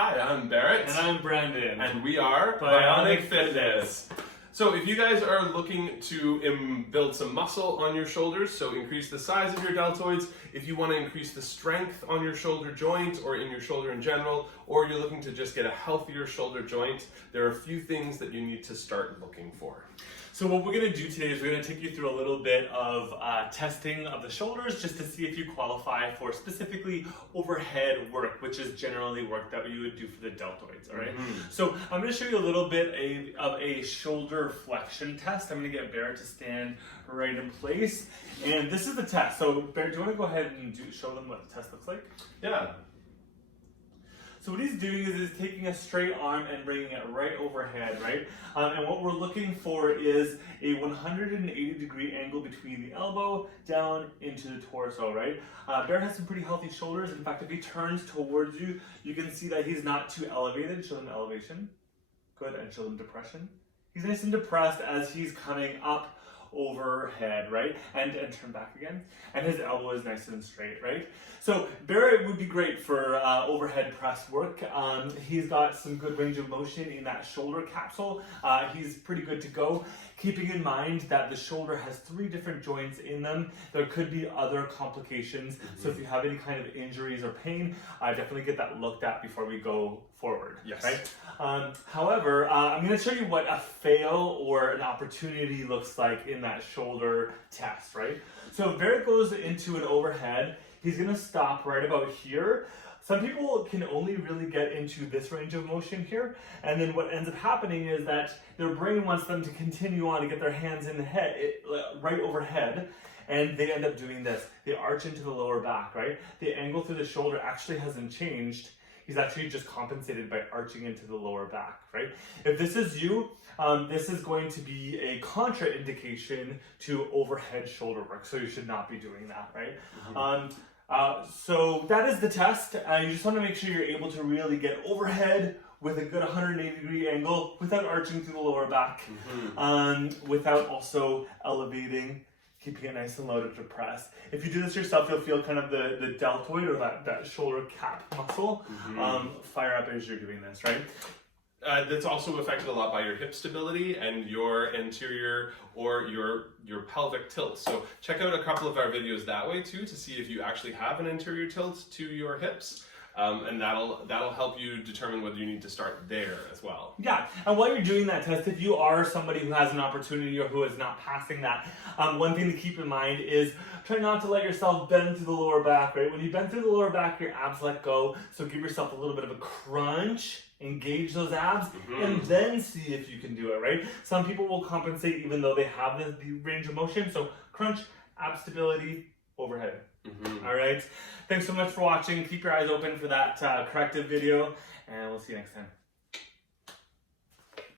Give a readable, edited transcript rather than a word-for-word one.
Hi, I'm Barrett. And I'm Brandon. And we are Bionic Fitness. So if you guys are looking to build some muscle on your shoulders, so increase the size of your deltoids, if you want to increase the strength on your shoulder joint or in your shoulder in general, or you're looking to just get a healthier shoulder joint, there are a few things that you need to start looking for. So what we're going to do today is we're going to take you through a little bit of testing of the shoulders just to see if you qualify for specifically overhead work, which is generally work that you would do for the deltoids, all right? So I'm going to show you a little bit of a shoulder flexion test. I'm going to get Barrett to stand right in place. And this is the test. So Barrett, do you want to go ahead and show them what the test looks like? Yeah. So what he's doing is he's taking a straight arm and bringing it right overhead, right? And what we're looking for is a 180-degree angle between the elbow down into the torso, right? Bear has some pretty healthy shoulders. In fact, if he turns towards you, you can see that he's not too elevated. Show them elevation. Good, and show them depression. He's nice and depressed as he's coming up overhead, right? And turn back again. And his elbow is nice and straight, right? So Barrett would be great for overhead press work. He's got some good range of motion in that shoulder capsule. He's pretty good to go. Keeping in mind that the shoulder has 3 different joints in them. There could be other complications. So if you have any kind of injuries or pain, definitely get that looked at before we go forward. Yes. Right? However, I'm going to show you what a fail or an opportunity looks like in that shoulder test, right? So if Barrett goes into an overhead, he's going to stop right about here. Some people can only really get into this range of motion here, and then what ends up happening is that their brain wants them to continue on to get their hands in the head, right overhead, and they end up doing this. They arch into the lower back, right? The angle through the shoulder actually hasn't changed. He's actually just compensated by arching into the lower back, right? If this is you, this is going to be a contraindication to overhead shoulder work, so you should not be doing that, right? So that is the test. You just want to make sure you're able to really get overhead with a good 180-degree angle without arching through the lower back, without also elevating, keeping it nice and low to press. If you do this yourself, you'll feel kind of the deltoid or that shoulder cap muscle fire up as you're doing this, right? That's also affected a lot by your hip stability and your anterior or your pelvic tilt. So check out a couple of our videos that way too to see if you actually have an anterior tilt to your hips. And that'll help you determine whether you need to start there as well. Yeah, and while you're doing that test, if you are somebody who has an opportunity or who is not passing that, one thing to keep in mind is try not to let yourself bend through the lower back, right? When you bend through the lower back, your abs let go, so give yourself a little bit of a crunch, engage those abs, and then see if you can do it, right? Some people will compensate even though they have the range of motion, so crunch, ab stability, overhead. All right. Thanks so much for watching. Keep your eyes open for that corrective video, and we'll see you next time.